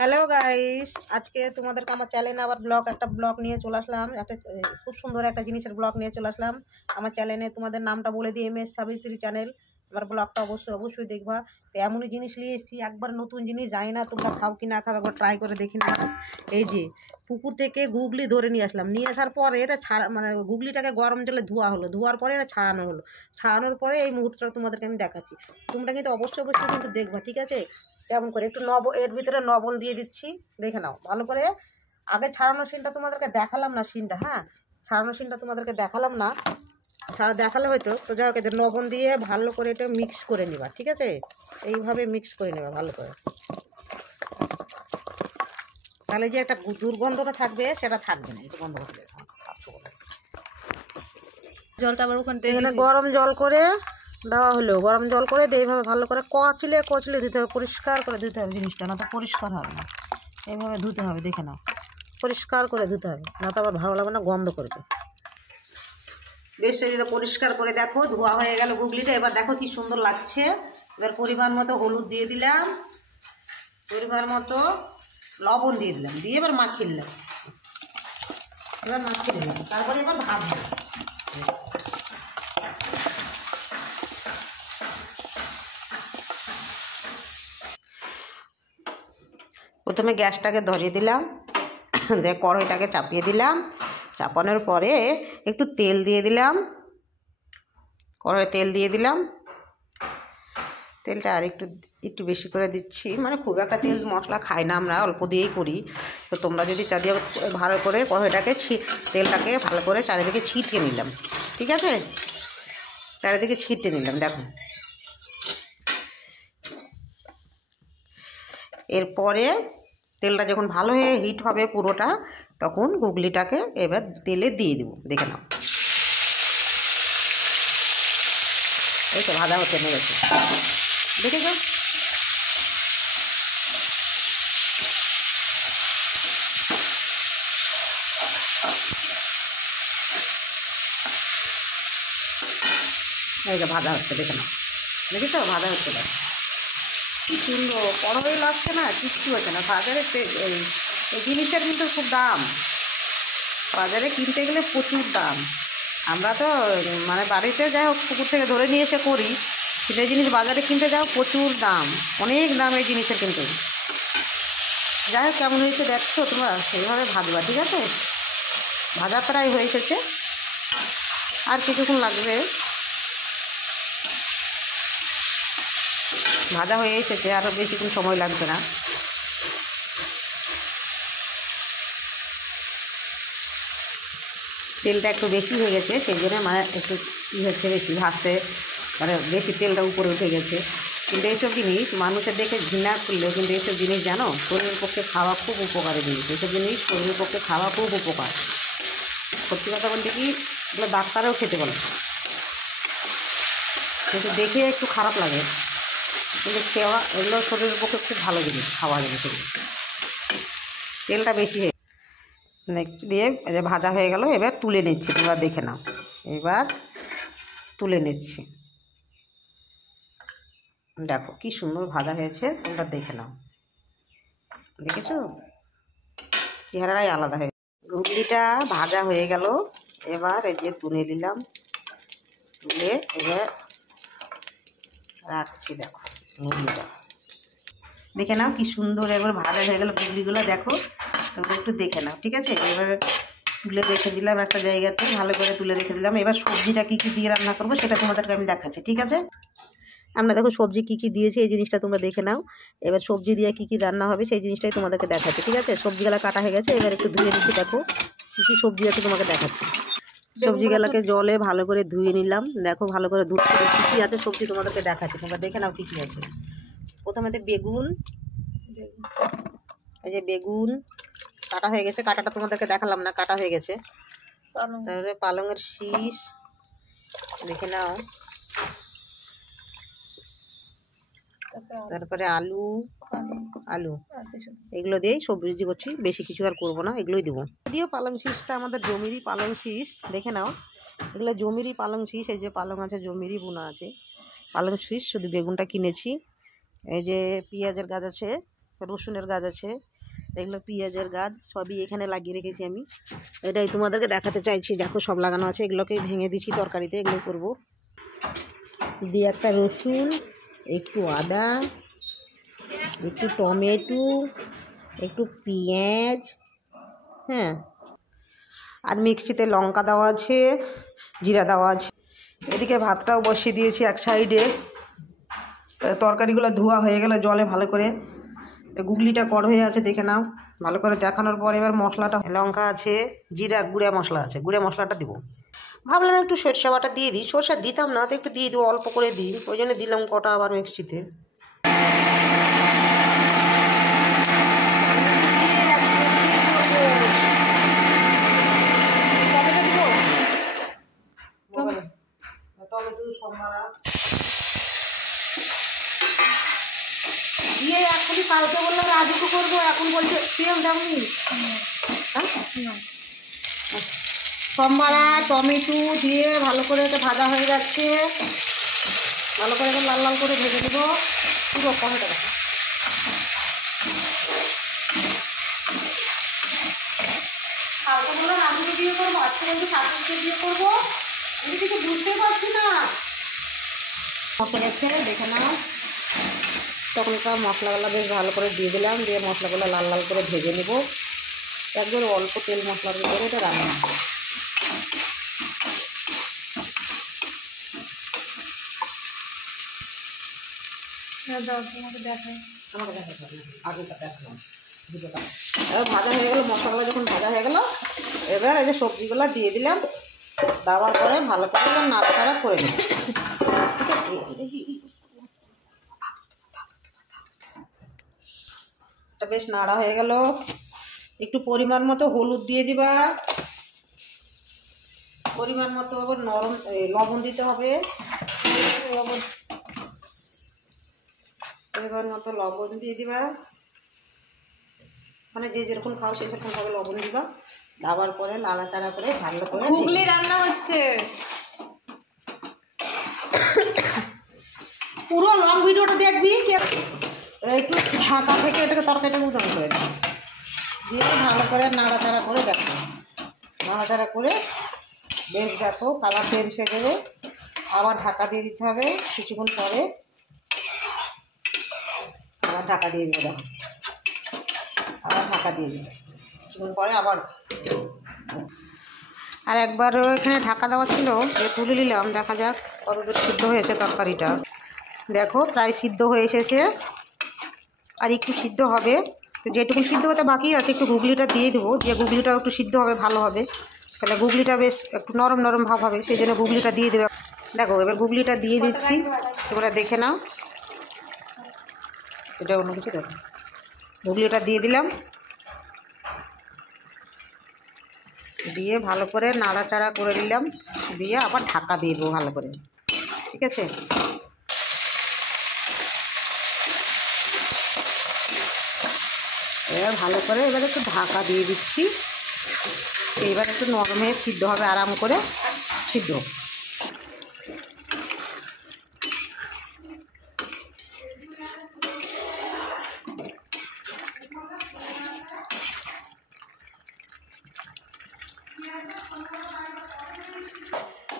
Hello guys, আজকে তোমাদেরকে আমার চ্যানেলে আবার একটা ব্লগ নিয়ে চলে আসলাম। খুব সুন্দর একটা জিনিসের ব্লগ নিয়ে চলে আসলাম আমার চ্যানেলে। তোমাদের নামটা বলে দিই, MS সাবিত্রী চ্যানেল। আমার ব্লগটা অবশ্যই দেখবা। তো এমনই জিনিস নিয়ে এসেছি, একবার নতুন জিনিস, জানি না তোমরা খাও কি না খাও, একবার ট্রাই করে দেখি না। এই যে পুকুর থেকে গুগলি ধরে নিয়ে আসলাম, নিয়ে আসার পরে এটা ছাড়া, মানে গুগলিটাকে গরম জলে ধোয়া হলো, ধোয়ার পরে এটা ছাড়ানো হলো। ছাড়ানোর পরে এই মুহূর্তটা তোমাদেরকে আমি দেখাচ্ছি। তোমরা কিন্তু অবশ্যই কিন্তু দেখবা, ঠিক আছে? কেমন করে একটু এর ভিতরে লবণ দিয়ে দিচ্ছি, দেখে নাও ভালো করে। আগে ছাড়ানোর সিনটা তোমাদেরকে দেখালাম না, সিনটা, হ্যাঁ, ছাড়ানোর সিনটা তোমাদেরকে দেখালাম না। দেখালে হয়তো, তো যাই হোক, এদের লবণ দিয়ে ভালো করে এটা মিক্স করে নেবা, ঠিক আছে? এইভাবে মিক্স করে নেবা ভালো করে, তাহলে যে একটা দুর্গন্ধটা থাকবে সেটা থাকবে না। এটা বন্ধ করে দেবে। জলটা আবার ওখান থেকে গরম জল করে দেওয়া হলো, গরম জল করে দিয়ে এইভাবে ভালো করে কচলে দিতে হবে, পরিষ্কার করে ধুতে হবে জিনিসটা, না তো পরিষ্কার হবে না। এইভাবে ধুতে হবে, দেখে নাও, পরিষ্কার করে ধুতে হবে, না তো আবার ভালো লাগবে না, গন্ধ করবে। বেশ যদি পরিষ্কার করে দেখো, ধোয়া হয়ে গেল গুগলিটা। এবার দেখো কি সুন্দর লাগছে। এবার পরিমাণ মতো হলুদ দিয়ে দিলাম, পরিমাণ মতো লবণ দিয়ে দিলাম, দিয়ে এবার মাখিয়ে নিলাম। তারপরে এবার ভাজবো। প্রথমে গ্যাসটাকে ধরিয়ে দিলাম, দিয়ে কড়াইটাকে চাপিয়ে দিলাম। চাপানোর পরে একটু তেল দিয়ে দিলাম, কড়াইয়ে তেল দিয়ে দিলাম। তেলটা আর একটু বেশি করে দিচ্ছি, মানে খুব একটা তেল মশলা খাই না আমরা, অল্প দিয়েই করি। তো তোমরা যদি চাঁদিয়ে ভালো করে কড়াইটাকে তেলটাকে ভালো করে চারিদিকে ছিটিয়ে নিলাম, ঠিক আছে? চারিদিকে ছিটিয়ে নিলাম, দেখো। এরপরে তেলটা যখন ভালো হয়ে হিট হবে পুরোটা, তখন গুগলিটাকে এবার তেলে দিয়ে দেবো, দেখে নাও। এই তো ভাজা হতে নেমেছে, দেখেছো? এই যে ভাজা হচ্ছে, দেখে নাও, দেখেছো? ভাজা হচ্ছে, দেখো কি সুন্দর কড়াই লাগছে না, কিচ্ছু হচ্ছে না। বাজারে এই জিনিসের কিন্তু খুব দাম, বাজারে কিনতে গেলে প্রচুর দাম। আমরা তো মানে বাড়িতে যাই হোক পুকুর থেকে ধরে নিয়ে এসে করি, কিন্তু এই জিনিস বাজারে কিনতে যাও প্রচুর দাম, অনেক দাম এই জিনিসের কিন্তু। যাই হোক, কেমন হয়েছে দেখছো তোমরা, সেইভাবে ভাজবা, ঠিক আছে? ভাজা প্রায় হয়ে এসেছে, আর কিছুক্ষণ লাগবে। ভাজা হয়ে এসেছে, আরও বেশিক্ষণ সময় লাগবে না। তেলটা একটু বেশি হয়ে গেছে, সেই জন্য মানে একটু হচ্ছে বেশি ভাজতে, মানে বেশি তেলটা উপরে উঠে গেছে। কিন্তু এইসব জিনিস মানুষের দেখে ঘৃণা করলেও কিন্তু এইসব জিনিস জানো, শরীরের পক্ষে খাওয়া খুব উপকারী জিনিস। এইসব জিনিস শরীরের পক্ষে খাওয়া খুব উপকার। সত্যি কথা বলতে কি, এগুলো ডাক্তারও খেতে বলে, কিন্তু দেখে একটু খারাপ লাগে, কিন্তু এগুলো শরীরের পক্ষে খুব ভালো জিনিস, খাওয়া জিনিস। তেলটা বেশি হয়ে দিয়ে ভাজা হয়ে গেল, এবার তুলে নিচ্ছি, তোমরা দেখে নাও। এবার তুলে নিচ্ছি, দেখো কি সুন্দর ভাজা হয়েছে, তোমরা দেখে নাও। দেখেছো? চেহারাই আলাদা হয়ে, গুগলিটা ভাজা হয়ে গেল। এবার এই যে তুলে নিলাম, তুলে এবার রাখছি, দেখো গুগলিটা দেখে নাও কি সুন্দর এবার ভাজা হয়ে গেল গুগলিগুলো, দেখো তোমরা একটু দেখে নাও, ঠিক আছে? এবার তুলে রেখে দিলাম একটা জায়গাতে, ভালো করে তুলে রেখে দিলাম। এবার সবজিটা কী কী দিয়ে রান্না করবো সেটা তোমাদেরকে আমি দেখাচ্ছি, ঠিক আছে? আমরা দেখো সবজি কী কী দিয়েছি, এই জিনিসটা তোমরা দেখে নাও। এবার সবজি দিয়ে কী কী রান্না হবে সেই জিনিসটাই তোমাদেরকে দেখাচ্ছি, ঠিক আছে? সবজিগুলো কাটা হয়ে গেছে, এবার একটু ধুয়ে নিচ্ছি, দেখো কী কী সবজি আছে তোমাকে দেখাচ্ছি। সবজিগুলোকে জলে ভালো করে ধুয়ে নিলাম, দেখো ভালো করে ধুতে কী কী আছে সবজি তোমাদেরকে দেখাচ্ছি, তোমরা দেখে নাও কী কী আছে। প্রথমে বেগুন, এই যে বেগুন কাটা হয়ে গেছে, কাটাটা তোমাদেরকে দেখালাম না, কাটা হয়ে গেছে। তারপরে পালংয়ের শীষ, দেখে নাও। তারপরে আলু এগুলো দিয়েই সবজি করছি, বেশি কিছু আর করবো না, এগুলোই দেবো। যদিও পালং শীষটা আমাদের জমিরই পালং শীষ, দেখে নাও, এগুলো জমিরই পালং শীষ। এই যে পালং আছে, জমিরই বোনা আছে পালং শীষ, শুধু বেগুনটা কিনেছি। এই যে পেঁয়াজের গাছ আছে, রসুনের গাছ আছে, এগুলো পেঁয়াজের গাছ, সবই এখানে লাগিয়ে রেখেছি আমি। এটাই তোমাদেরকে দেখাতে চাইছি, দেখো সব লাগানো আছে। এগুলোকে ভেঙে দিচ্ছি তরকারিতে, এগুলো করব দিয়ে। একটা রসুন, একটু আদা, একটু টমেটো, একটু পেঁয়াজ, হ্যাঁ, আর মিক্সিতে লঙ্কা দেওয়া আছে, জিরা দেওয়া আছে। এদিকে ভাতটাও বসিয়ে দিয়েছি এক সাইডে। তরকারিগুলো ধোয়া হয়ে গেলে জলে ভালো করে, গুগলিটা কড় হয়ে আছে দেখে নাও। ভালো করে দেখানোর পর এবার মশলাটা, লঙ্কা আছে, জিরা গুঁড়া মশলা আছে, গুঁড়া মশলাটা দিব। ভাবলাম একটু সরষে বাটা দিয়ে দিই, সরষে দিতাম না তো একটু দিয়ে দিই, অল্প করে দিই, ওই জন্য দিলাম কটা আবার মিক্সিতে। টমেটো দিব, টমেটো সম্বারা দিয়ে এখনই, কালকে বললাম রাজুকে করবো, এখন বলছে তেল দামনি। সম্বারা টমেটো দিয়ে ভালো করে এটা ভাজা হয়ে যাচ্ছে, ভালো করে এখন লাল লাল করে ভেজে দেবো পুরো টমেটোটা। কালকে বললাম রাজুকে দিয়ে করবো, আজকে বলছি শাশুড়িকে দিয়ে করবো, আমি কিছু বুঝতেই পারছি না। মশলা গেছে দেখে নাও, তখনকার মশলাগুলো বেশ ভালো করে দিয়ে দিলাম, দিয়ে মশলাগুলো লাল লাল করে ভেজে নেব। একবার অল্প তেল মশলার ভিতরে এটা রান্না। তোমাকে দেখাই, আমাকে দেখাতে হবে না, আগেটা দেখালাম দুটোটা। এবার ভাজা হয়ে গেলো, মশলাগুলো যখন ভাজা হয়ে গেলো, এবার এই যে সবজিগুলো দিয়ে দিলাম, দেওয়ার পরে ভালো করে এবার নাড়াচাড়া করে নেব। এটা বেশ নাড়া হয়ে গেল, একটু পরিমাণ মতো হলুদ দিয়ে দিবা, পরিমাণ মতো আবার নরম লবণ দিতে হবে, পরিমাণ মতো লবণ দিয়ে দিবা, মানে যে যেরকম খাও সে সেরকম ভাবে লবণ দিবা। দেওয়ার পরে নাড়াচাড়া করে ভালো করে গুগলি রান্না হচ্ছে। পুরো লং ভিডিওটা দেখবি, একটু ঢাকা থেকে এটাকে তরকারিটা উদান করে দিই, দিয়ে ভালো করে নাড়াচাড়া করে দেখো, নাড়াচাড়া করে বেশ দেখো কালার চেঞ্জ হয়ে যাবে। আবার ঢাকা দিয়ে দিতে হবে, কিছুক্ষণ পরে আবার ঢাকা দিয়ে দেবো, দেখো আবার ঢাকা দিয়ে দিই, কিছুক্ষণ পরে আবার। আর একবার এখানে ঢাকা দেওয়া ছিল, যে তুলে নিলাম, দেখা যাক কতদূর সিদ্ধ হয়েছে তরকারিটা। দেখো প্রায় সিদ্ধ হয়ে এসেছে, আর একটু সিদ্ধ হবে, তো যেটুকু সিদ্ধ হতে বাকি আছে একটু গুগলিটা দিয়ে দেবো, যে গুগলিটা একটু সিদ্ধ হবে ভালো হবে, তাহলে গুগলিটা বেশ একটু নরম নরম ভাব হবে, সেই জন্য গুগলিটা দিয়ে দেবে। দেখো এবার গুগলিটা দিয়ে দিচ্ছি, তোমরা দেখে নাও। এটা অন্য কিছু দেখো, গুগলিটা দিয়ে দিলাম, দিয়ে ভালো করে নাড়াচাড়া করে নিলাম, দিয়ে আবার ঢাকা দিয়ে দেবো ভালো করে, ঠিক আছে। এবার ভালো করে এবার একটু ঢাকা দিয়ে দিচ্ছি, এবার একটু নরম হয়ে সিদ্ধ হবে, আরাম করে সিদ্ধ।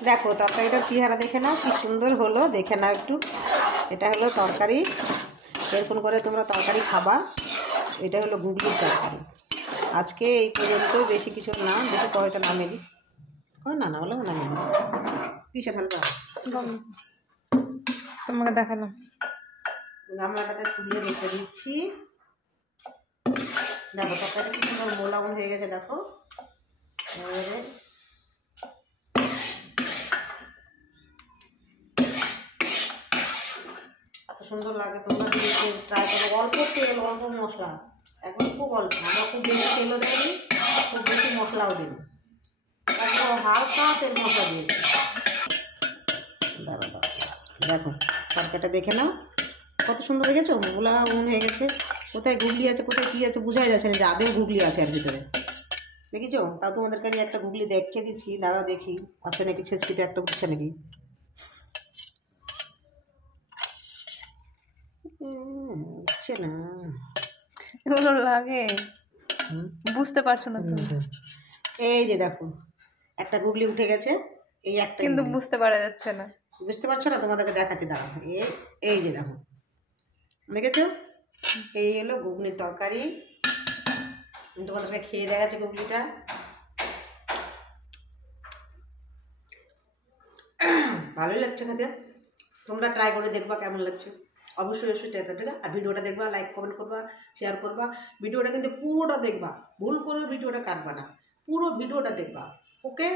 দেখো তরকারিটার চেহারা দেখে নাও, কি সুন্দর হলো, দেখে নাও একটু। এটা হলো তরকারি, এরকম করে তোমরা তরকারি খাবা। এটা হলো গুগলির তরকারি। আজকে এই পর্যন্ত, বেশি কিছু না, বেশি কয়টা নামে দিই, না না বলে নামে দিই, কিসে ঢালবা তোমাকে দেখালাম। গামলাটাতে তুলে রেখে দিচ্ছি। দেখো তরকারিটা কি সুন্দর মোলামন হয়ে গেছে, দেখো এবারে এত সুন্দর লাগে। তোমরা যদি ট্রাই করো, অল্প তেল অল্প মশলা, এখন খুব অল্প, আমরা খুব বেশি তেলও দিই, খুব বেশি মশলাও দিই, একদম হালকা তেল মশলা দিয়ে দিই। দেখো তরকারিটা দেখে নাও, কত সুন্দর দেখেছো, মোলামন হয়ে গেছে। কোথায় গুগলি আছে কোথায় কী আছে বোঝাই যাচ্ছে না, যে আদেও গুগলি আছে এর ভিতরে, দেখেছো। তাও তোমাদেরকে আমি একটা গুগলি দেখে দিচ্ছি, দাঁড়াও দেখি আছে নাকি, ছেঁচকিতে একটা উঠছে নাকি। উঠছে না, এগুলো লাগে বুঝতে পারছো না তুমি, এই যে দেখো একটা গুগলি উঠে গেছে, এই একটা কিন্তু বুঝতে পারা যাচ্ছে না। বুঝতে পারছো না, তোমাদেরকে দেখাচ্ছি দাঁড়াও। এই যে দেখো, দেখেছো, এই হলো ঘুগনির তরকারি। আমি তোমাদেরকে খেয়ে দেখাচ্ছি ঘুগনিটা। ভালোই লাগছে খেতে, তোমরা ট্রাই করে দেখবা কেমন লাগছে। অবশ্যই অবশ্যই ট্রাই করবে, আর ভিডিওটা দেখবা, লাইক কমেন্ট করবা, শেয়ার করবা। ভিডিওটা কিন্তু পুরোটা দেখবা, ভুল করে ভিডিওটা কাটবা না, পুরো ভিডিওটা দেখবা। ওকে,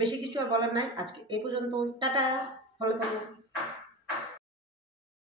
বেশি কিছু আর বলার নাই, আজকে এই পর্যন্ত। টাটা, ভালো থাকো।